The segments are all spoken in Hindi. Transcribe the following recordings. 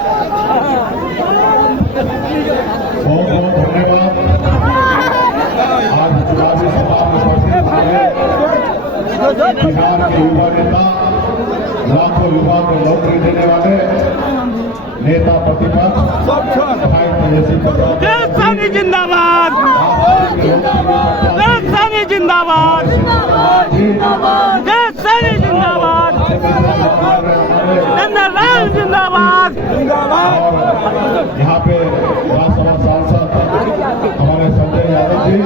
बहुत बहुत धन्यवाद। आज चुनावी सभा में उपस्थित बिहार के युवा नेता, लाखों युवा को नौकरी देने वाले नेता प्रतिपक्ष भाई तेजस्वी राजधानी जिंदाबाद, राजधानी जिंदाबाद, राजधानी जिंदाबाद, जनरल जिंदाबाद। यहाँ पे राज्यसभा सांसद हमारे संजय यादव जी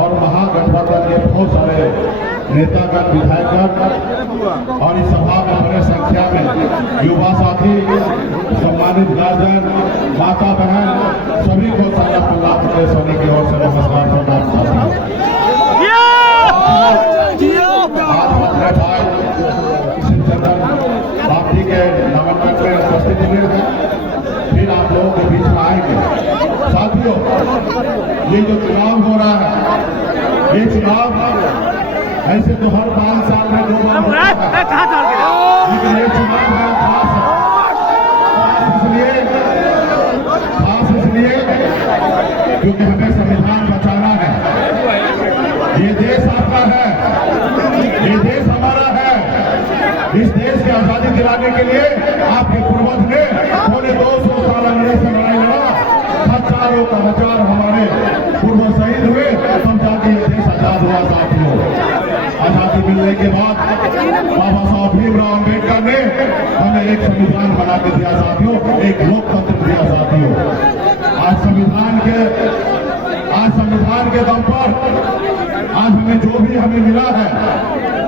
और महागठबंधन के बहुत सारे नेतागण, विधायकगण और इस सभा में बड़ी संख्या में युवा साथी, सम्मानित गार्जियन, माता बहन, सभी को सैयद अब्दुल्लाह पटेल सोनी की ओर से नमस्कार प्रणाम करता हूं। आज हमारे भाई शिवचंदन बापी के नामांकन में उपस्थिति में है, फिर आप लोगों के बीच में आएंगे। साथियों, ये जो चुनाव हो रहा है, ये चुनाव ऐसे तो हर 5 साल में 2 बार होता है, लेकिन ये चुनाव है खास इसलिए क्योंकि हमें संविधान बचाना है। ये देश आपका है, ये देश हमारा है। इस देश की आजादी दिलाने के लिए आपके पूर्वज ने पौने 200 साल अंग्रेज से लड़ाई लड़ा, हजारों का हजार हमारे पूर्वज शहीद हुए, तब जाके ये देश आजाद हुआ। साथियों, आजादी मिलने के बाद बाबा साहब भीमराव अम्बेडकर ने हमें एक संविधान बना के दिया साथियों, एक लोकतंत्र दिया साथियों। आज संविधान के दम पर आज हमें जो भी हमें मिला है,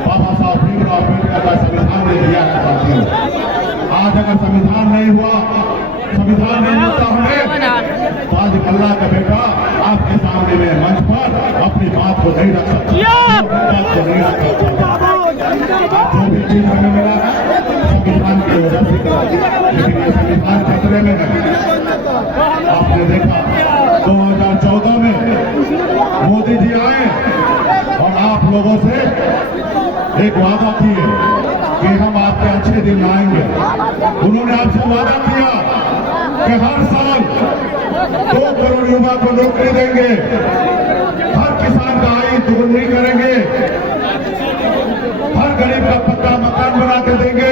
बाबा साहब भीमराव अम्बेडकर का संविधान ने दिया है साथियों। आज अगर संविधान नहीं मिलता हमें, तो आज अल्लाह का बेटा आपके सामने में मंच पर अपनी बात को नहीं रख सकता, जो भी चीज हमें मिला है संविधान की वजह से, लेकिन ये संविधान खतरे में है। आपने देखा 2014 में मोदी जी आए और आप लोगों से एक वादा किए कि हम आपके अच्छे दिन लाएंगे। उन्होंने आपसे वादा किया कि हर साल 2 करोड़ युवा को नौकरी देंगे, हर किसान का आय दुगुनी करेंगे, हर गरीब का पक्का मकान बना के देंगे,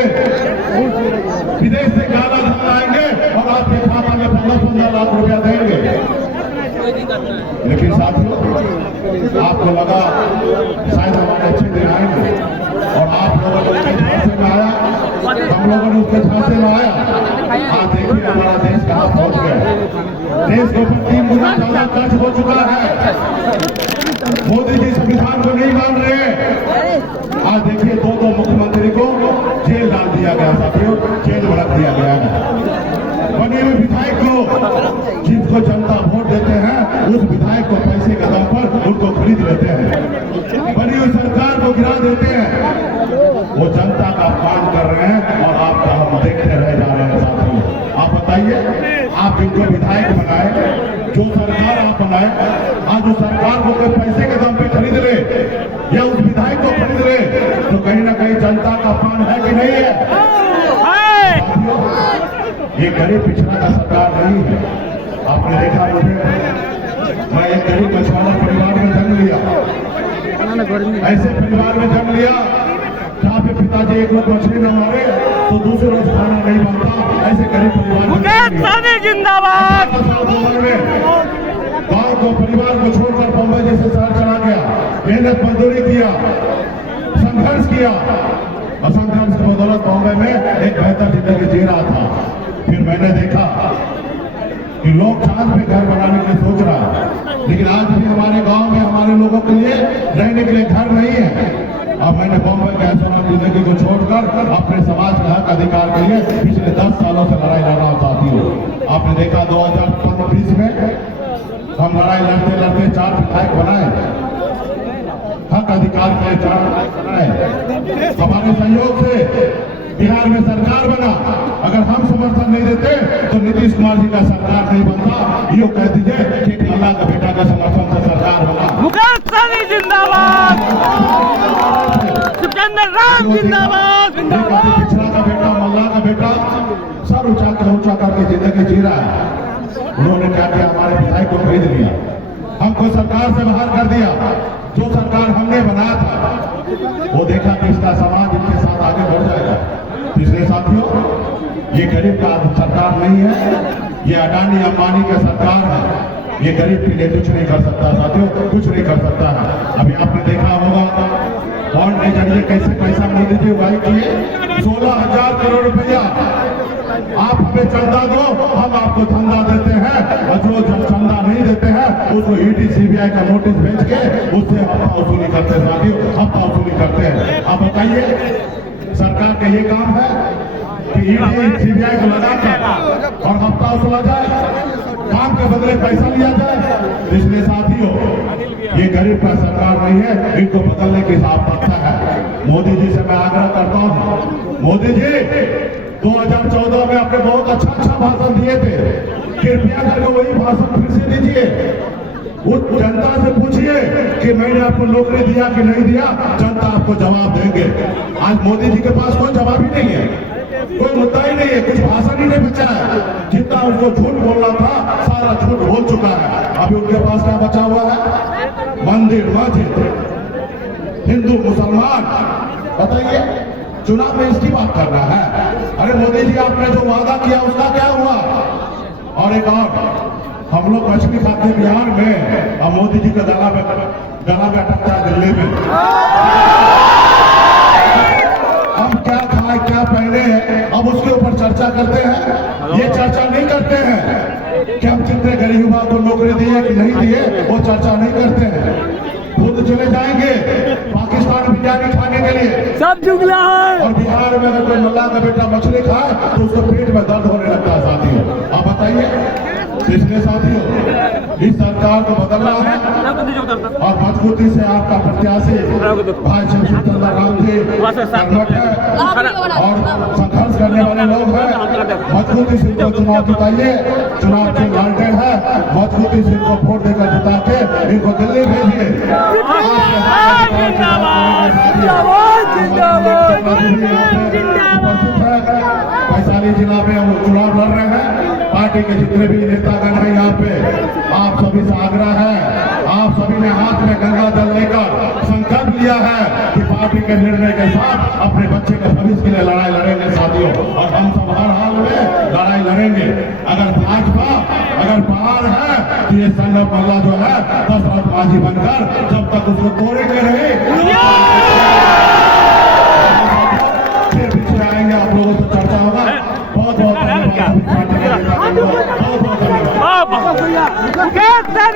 विदेश से काला धन लाएंगे और आपके खाता में 15-15 लाख रुपया देंगे। लेकिन साथियों, आपको लगा शायद हमारे अच्छे दिन आएंगे और आप लोगों ने उसके झांसे में आया, हम लोगों ने उसके झांसे में आया। आज देखिए हमारा देश कहाँ पहुंच गया। देश के ऊपर 3 गुना ज्यादा कर्ज हो चुका है। मोदी जी संविधान को नहीं मान रहे। आज देखिए 2 मुख्यमंत्री को जेल डाल दिया गया साथियों, जेल में रख दिया गया है। बने हुए विधायक को, जिसको जनता वोट देते हैं, उस विधायक को पैसे के दम पर उनको खरीद लेते हैं, बनी हुई सरकार को गिरा देते हैं। वो जनता का अपमान कर रहे हैं और आपका हम देखते रह जा रहे हैं साथियों। आप बताइए, आप जिनको विधायक बनाए, जो सरकार आप बनाए, आज उस सरकार को कोई पैसे के दम पे खरीद ले या उस विधायक को खरीद ले, तो कहीं ना कहीं जनता का अपमान है कि नहीं है? ये गरीब पिछड़ा का सरकार नहीं है। आपने देखा मुझे, मैं एक गरीब मछुआरा परिवार में जन्म लिया, ऐसे परिवार में जन्म लिया जहाँ पे पिताजी एक रोज मछली न मारे तो दूसरे रोज खाना नहीं बनता। ऐसे गरीब परिवार में जिंदाबाद। गाँव को, परिवार को छोड़कर बम्बई जैसे शहर चला गया, मेहनत मजदूरी किया, संघर्ष किया और संघर्ष की बदौलत बॉम्बे में एक बेहतर जिंदगी जी रहा था। फिर मैंने देखा कि लोग चांद पे घर बनाने की सोच रहा है, लेकिन आज भी हमारे गांव में हमारे लोगों के लिए रहने के लिए घर नहीं है। अब मैंने बॉम्बे के ऐश्वर्य जिंदगी को छोड़कर अपने समाज के हक अधिकार के लिए पिछले 10 सालों से लड़ाई लड़ रहा हूं साथियों। आपने देखा 2015-20 में हम लड़ाई लड़ते लड़ते 4 विधायक बनाए, हक अधिकार के 4 विधायक बनाए। हमारे सहयोग से बिहार में सरकार बना। अगर हम समर्थन नहीं देते तो नीतीश कुमार जी का सरकार नहीं बनता। ये कह दीजिए कि अल्लाह का बेटा का समर्थन से सरकार बना। मुकेश जिंदाबाद, जिंदाबाद, पिछड़ा का बेटा, मल्ला का बेटा, सब ऊंचा करके जिंदगी जी रहा है। उन्होंने क्या किया, हमारे विधायक को खरीद लिया, हमको सरकार से बाहर कर दिया। जो सरकार हमने बनाया था वो देखा कि इसका समाज इनके साथ आगे बढ़ जाएगा। इसलिए साथियों, ये गरीब का सरकार नहीं है, ये अडानी अंबानी का सरकार है। ये गरीब के लिए कुछ नहीं कर सकता साथियों, कुछ नहीं कर सकता है। अभी आपने देखा होगा बॉन्ड के जरिए कैसे पैसा मोदी जी उगाही किए, 16,000 करोड़ रुपया। आप हमें चंदा दो, हम आपको चंदा देते हैं, और जो चंदा नहीं देते हैं उसको ईडी सीबीआई का नोटिस भेज के उससे हफ्ता वसूली करते हैं साथियों, हफ्ता वसूली करते हैं। आप बताइए, सरकार का ये काम है कि ईडी सीबीआई को लगाकर और हफ्ता वसूला जाए, काम के बदले पैसा लिया जाए। इसलिए साथियों, ये गरीब का सरकार नहीं है, इनको बदलने की आवश्यकता है। मोदी जी से मैं आग्रह करता हूँ, मोदी जी 2014 में आपने बहुत अच्छा भाषण दिए थे, कृपया करके वही भाषण फिर से दीजिए। उस जनता से पूछिए कि मैंने आपको नौकरी दिया कि नहीं दिया, जनता आपको जवाब देंगे। आज मोदी जी के पास कोई जवाब ही नहीं है, कोई मुद्दा ही नहीं है, कुछ भाषण ही नहीं बचा है। जितना उसको झूठ बोलना था सारा झूठ बोल चुका है। अभी उनके पास क्या बचा हुआ है? मंदिर, मस्जिद, हिंदू मुसलमान। बताइए, चुनाव में इसकी बात करना है? अरे मोदी जी, आपने जो वादा किया उसका क्या हुआ? और एक और, हम लोग मछली खाते हैं बिहार में, अब मोदी जी का गला में अटकता है दिल्ली में। हम क्या खाए क्या पहने हैं, अब उसके ऊपर चर्चा करते हैं। ये चर्चा नहीं करते हैं कि हम कितने गरीबों को नौकरी दिए कि नहीं दिए, वो चर्चा नहीं करते हैं। खुद चले जाएंगे पाकिस्तान बिरयानी खाने के लिए, सब जुगला है। और बिहार में अगर कोई मल्ला का बेटा मछली खाए तो उसको पेट में दर्द होने लगता है साथियों। आप बताइए, इसलिए साथियों, इस सरकार को बदलना है और मजबूती से आपका प्रत्याशी भाई शमशेर राम जी कर्मठ है और संघर्ष करने वाले लोग हैं। मजबूती से इनको चुनाव जिताइए, चुनाव के लालटेन है, मजबूती से इनको वोट देकर जिता के इनको दिल्ली भेजिए। वैशाली जिला में हम चुनाव लड़ रहे हैं, पार्टी के जितने भी नेतागण हैं यहाँ पे, आप सभी से आग्रह है, आप सभी ने हाथ में गंगा जल लेकर संकल्प लिया है कि पार्टी के निर्णय के साथ अपने बच्चे के भविष्य के लिए लड़ाई लड़ेंगे साथियों। और हम सब हर हाल में लड़ाई लड़ेंगे। अगर भाजपा अगर बाहर है तो ये संगम मल्ला जो है दशरथ माझी बनकर जब तक उसको तोड़ेंगे नहीं, फिर पीछे आएंगे, आप लोगों से चर्चा होगा। बहुत बहुत धन्यवाद।